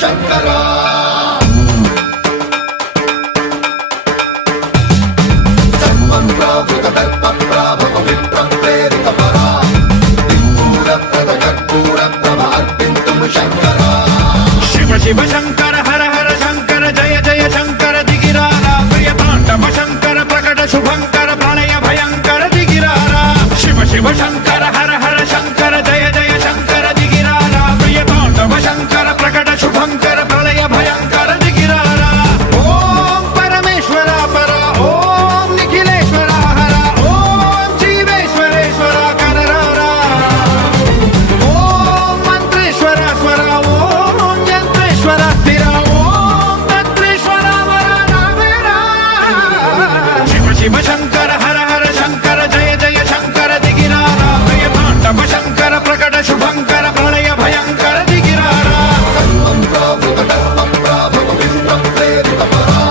శంకరా సర్వం ప్రావృత దర్ప ప్రాభవ విప్రప్రేరిత పరా దిక్పూర ప్రద కర్పూర ప్రభ అర్పింతుము శంకరా శివ శివ శంకర హర హర శంకర జయ జయ శంకర దిగిరారా ప్రియ తాండవ శంకర ప్రకట శుభంకర ప్రళయ భయంకర దిగిరారా శివ శివ శంకర హర హర శంకర జయ జయ శంకర దిగిరారా ప్రియ తాండవ శంకర ప్రకట శుభంకర ప్రళయ భయంకర దిగిరారా ఓం పరమేశ్వర పర ఓం నిఖిలేశ్వర హర ఓం జీవేశ్వరేశ్వర కరరారా ఓం మంత్రేశ్వర స్వర ఓం యంత్రేశ్వర స్థిర ఓం తంత్రేశ్వర వర నావేరా శివ శివ శంకర హర హర శంకర జయ జయ శంకర దిగిరారా ప్రియ తాండవ శంకర ప్రకట శుభంకర ప్రళయ భయంకర దిగిరారా సర్వం ప్రావృత దర్ప ప్రాభవ విప్రప్రేరిత పరా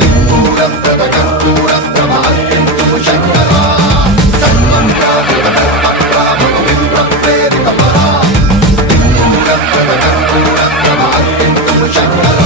దిక్పూర ప్రద కర్పూర ప్రభ అర్పింతుము శంకరా సర్వం ప్రావృత దర్ప ప్రాభవ విప్రప్రేరిత పరా దిక్పూర ప్రద కర్పూర ప్రభ అర్పింతుము శంకరా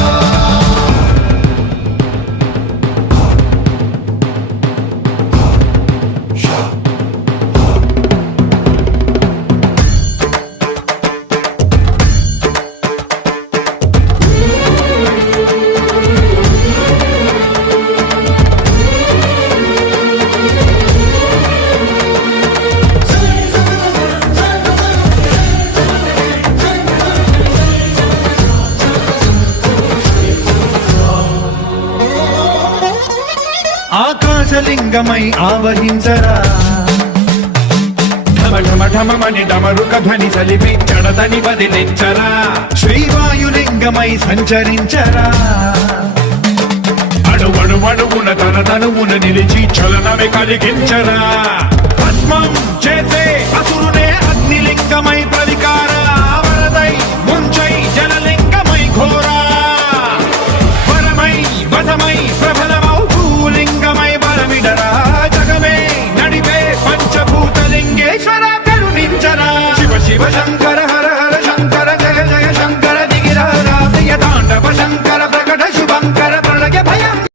ఆకాశలింగమై ఆవహించరా ఢమ ఢమ ఢమమని డమరుక ధ్వని సలిపి జడదని వదిలించరా శ్రీవాయులింగమై సంచరించరా అడుగడుగడుగున తన తనువున నిలిచి చలనమే కలిగించరా భస్మం చేసే అసురునే అగ్నిలింగమై